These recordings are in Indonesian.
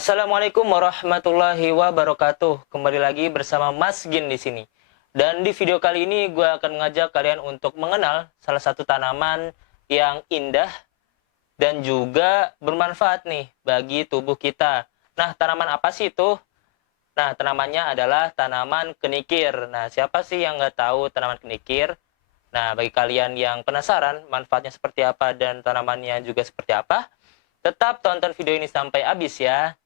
Assalamualaikum warahmatullahi wabarakatuh. Kembali lagi bersama Mas Gin di sini. Dan di video kali ini gue akan mengajak kalian untuk mengenal salah satu tanaman yang indah dan juga bermanfaat nih bagi tubuh kita. Nah, tanaman apa sih itu? Nah, tanamannya adalah tanaman kenikir. Nah, siapa sih yang nggak tahu tanaman kenikir? Nah, bagi kalian yang penasaran manfaatnya seperti apa dan tanamannya juga seperti apa, tetap tonton video ini sampai habis ya.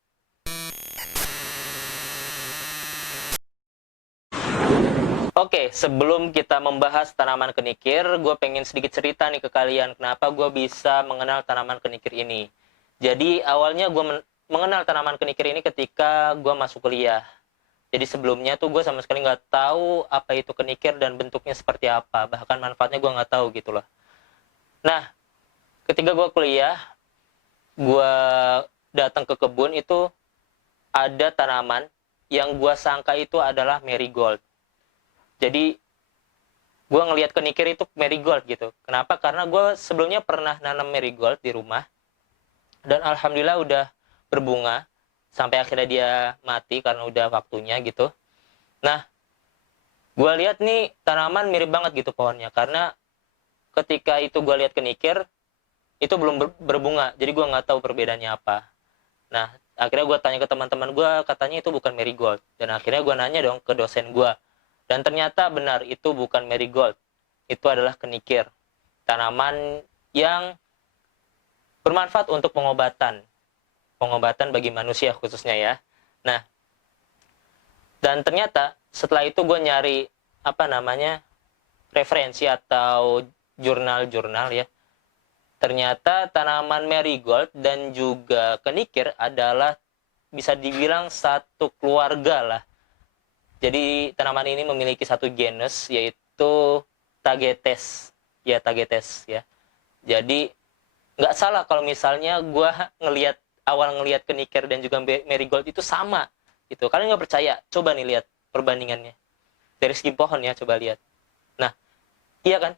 Oke, sebelum kita membahas tanaman kenikir, gue pengen sedikit cerita nih ke kalian kenapa gue bisa mengenal tanaman kenikir ini. Jadi awalnya gue mengenal tanaman kenikir ini ketika gue masuk kuliah. Jadi sebelumnya tuh gue sama sekali nggak tahu apa itu kenikir dan bentuknya seperti apa. Bahkan manfaatnya gue nggak tahu gitu loh. Nah, ketika gue kuliah, gue datang ke kebun itu ada tanaman yang gue sangka itu adalah marigold. Jadi gue ngelihat kenikir itu marigold gitu. Kenapa? Karena gue sebelumnya pernah nanam marigold di rumah dan alhamdulillah udah berbunga sampai akhirnya dia mati karena udah waktunya gitu. Nah, gue lihat nih tanaman mirip banget gitu pohonnya karena ketika itu gue lihat kenikir itu belum berbunga, jadi gue nggak tahu perbedaannya apa. Nah, akhirnya gue tanya ke teman-teman gue, katanya itu bukan marigold. Dan akhirnya gue nanya dong ke dosen gue. Dan ternyata benar, itu bukan marigold. Itu adalah kenikir. Tanaman yang bermanfaat untuk pengobatan. Pengobatan bagi manusia khususnya ya. Nah, dan ternyata setelah itu gue nyari, referensi atau jurnal-jurnal ya. Ternyata tanaman marigold dan juga kenikir adalah bisa dibilang satu keluarga lah. Jadi tanaman ini memiliki satu genus yaitu Tagetes. Ya, Tagetes ya. Jadi nggak salah kalau misalnya gue awal ngelihat kenikir dan juga marigold itu sama gitu. Kalian nggak percaya? Coba nih lihat perbandingannya. Dari segi pohon ya, coba lihat. Nah, iya kan?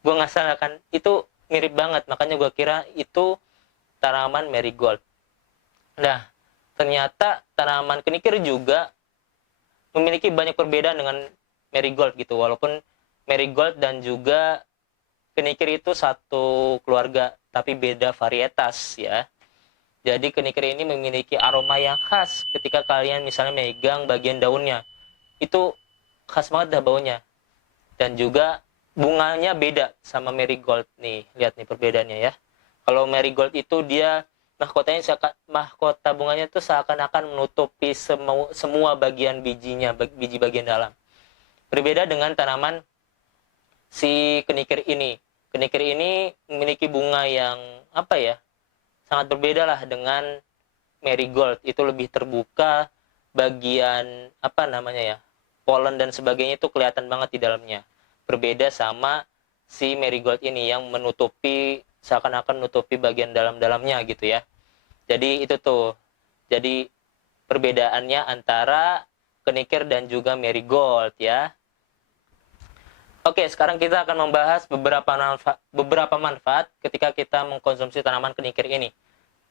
Gue nggak salah kan? Itu mirip banget, makanya gue kira itu tanaman marigold. Nah, ternyata tanaman kenikir juga memiliki banyak perbedaan dengan marigold gitu, walaupun marigold dan juga kenikir itu satu keluarga, tapi beda varietas ya. Jadi kenikir ini memiliki aroma yang khas ketika kalian misalnya megang bagian daunnya. Itu khas banget dah baunya. Dan juga bunganya beda sama marigold nih. Lihat nih perbedaannya ya. Kalau marigold itu dia mahkota bunganya itu seakan-akan menutupi semua bagian bijinya, biji bagian dalam. Berbeda dengan tanaman si kenikir ini. Kenikir ini memiliki bunga yang sangat berbeda lah dengan marigold. Itu lebih terbuka, bagian polen dan sebagainya itu kelihatan banget di dalamnya. Berbeda sama si marigold ini yang seakan-akan menutupi bagian dalam-dalamnya gitu ya. Jadi itu tuh. Jadi perbedaannya antara kenikir dan juga marigold ya. Oke, sekarang kita akan membahas beberapa manfaat ketika kita mengkonsumsi tanaman kenikir ini.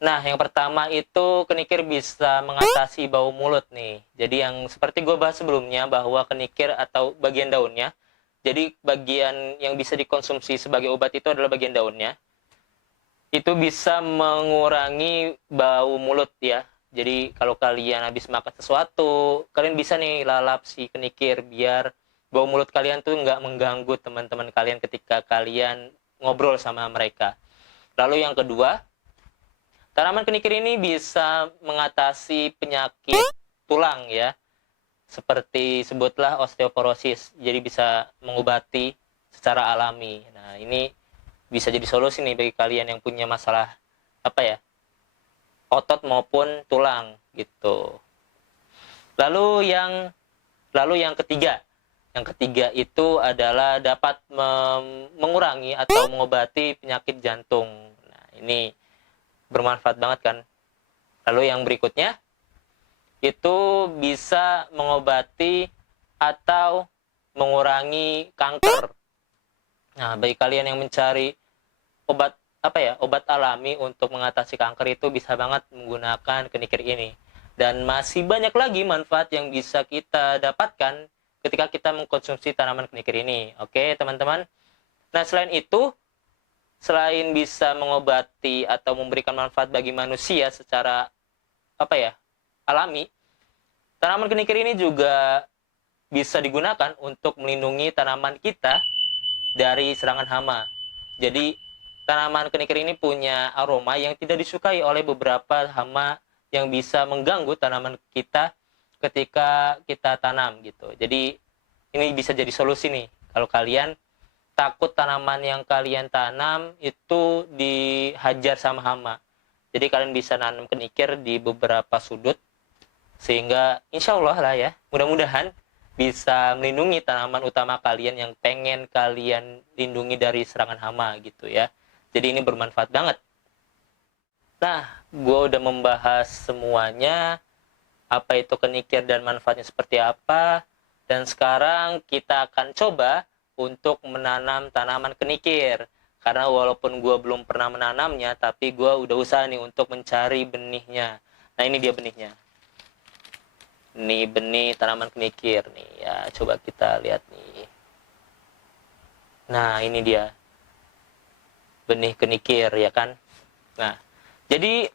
Nah, yang pertama itu kenikir bisa mengatasi bau mulut nih. Jadi yang seperti gue bahas sebelumnya bahwa kenikir atau bagian daunnya, jadi bagian yang bisa dikonsumsi sebagai obat itu adalah bagian daunnya. Itu bisa mengurangi bau mulut ya. Jadi kalau kalian habis makan sesuatu, kalian bisa nih lalap si kenikir biar bau mulut kalian tuh nggak mengganggu teman-teman kalian ketika kalian ngobrol sama mereka. Lalu yang kedua, tanaman kenikir ini bisa mengatasi penyakit tulang ya. Seperti sebutlah osteoporosis. Jadi bisa mengobati secara alami. Nah, ini bisa jadi solusi nih bagi kalian yang punya masalah otot maupun tulang gitu. Lalu yang ketiga. Yang ketiga itu adalah dapat mengurangi atau mengobati penyakit jantung. Nah, ini bermanfaat banget kan. Lalu yang berikutnya itu bisa mengobati atau mengurangi kanker. Nah, bagi kalian yang mencari obat obat alami untuk mengatasi kanker itu bisa banget menggunakan kenikir ini. Dan masih banyak lagi manfaat yang bisa kita dapatkan ketika kita mengkonsumsi tanaman kenikir ini. Oke, teman-teman. Nah, selain itu, selain bisa mengobati atau memberikan manfaat bagi manusia secara alami, tanaman kenikir ini juga bisa digunakan untuk melindungi tanaman kita dari serangan hama. Jadi, tanaman kenikir ini punya aroma yang tidak disukai oleh beberapa hama yang bisa mengganggu tanaman kita ketika kita tanam gitu. Jadi, ini bisa jadi solusi nih. Kalau kalian takut tanaman yang kalian tanam itu dihajar sama hama. Jadi kalian bisa nanam kenikir di beberapa sudut, sehingga insya Allah lah ya, mudah-mudahan bisa melindungi tanaman utama kalian yang pengen kalian lindungi dari serangan hama gitu ya. Jadi ini bermanfaat banget. Nah, gue udah membahas semuanya, apa itu kenikir dan manfaatnya seperti apa. Dan sekarang kita akan coba untuk menanam tanaman kenikir. Karena walaupun gue belum pernah menanamnya, tapi gue udah usaha nih untuk mencari benihnya. Nah, ini dia benihnya. Ini benih tanaman kenikir nih ya, coba kita lihat nih. Nah, ini dia benih kenikir ya kan. Nah, jadi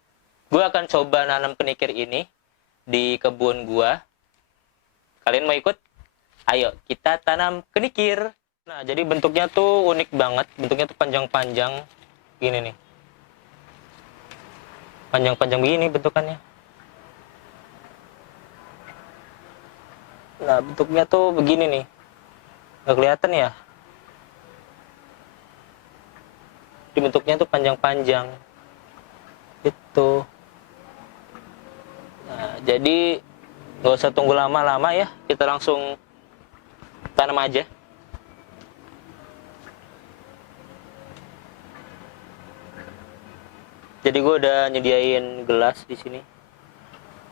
gue akan coba nanam kenikir ini di kebun gue. Kalian mau ikut? Ayo kita tanam kenikir. Nah, jadi bentuknya tuh unik banget. Bentuknya tuh panjang-panjang gini nih. Panjang-panjang begini bentukannya. Nah, bentuknya tuh begini nih. Nggak kelihatan ya? Di bentuknya tuh panjang-panjang. Itu. Nah, jadi nggak usah tunggu lama-lama ya. Kita langsung tanam aja. Jadi gue udah nyediain gelas di sini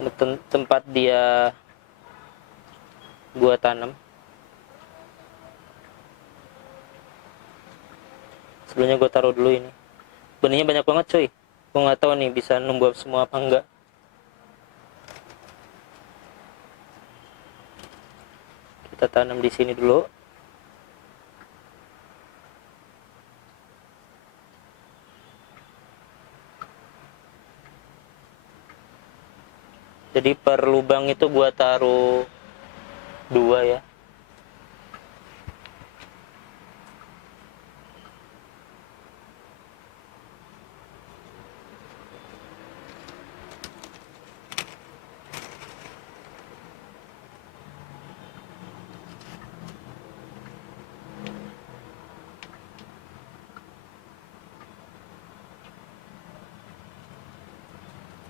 untuk tempat dia gue tanam. Sebelumnya gue taruh dulu ini. Benihnya banyak banget cuy. Gue nggak tahu nih bisa numbuh semua apa enggak. Kita tanam di sini dulu. Jadi per lubang itu gua taruh 2 ya.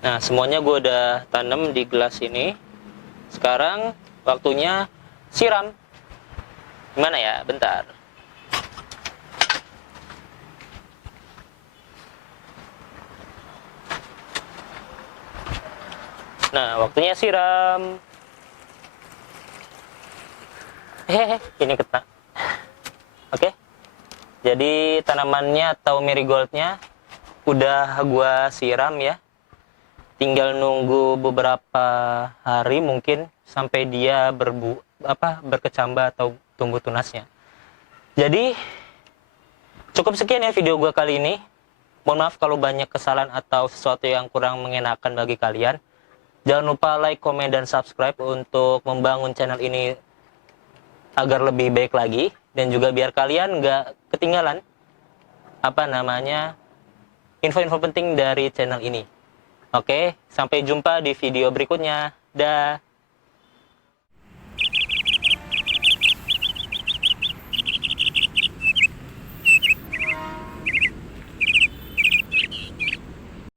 Nah, semuanya gue udah tanam di gelas ini. Sekarang waktunya siram. Gimana ya? Bentar. Nah, waktunya siram. Ini kena. Oke. Jadi tanamannya atau marigoldnya udah gue siram ya. Tinggal nunggu beberapa hari mungkin sampai dia berkecambah atau tumbuh tunasnya. Jadi cukup sekian ya video gue kali ini. Mohon maaf kalau banyak kesalahan atau sesuatu yang kurang mengenakan bagi kalian. Jangan lupa like, komen, dan subscribe untuk membangun channel ini agar lebih baik lagi, dan juga biar kalian nggak ketinggalan info-info penting dari channel ini. Oke, sampai jumpa di video berikutnya. Dah.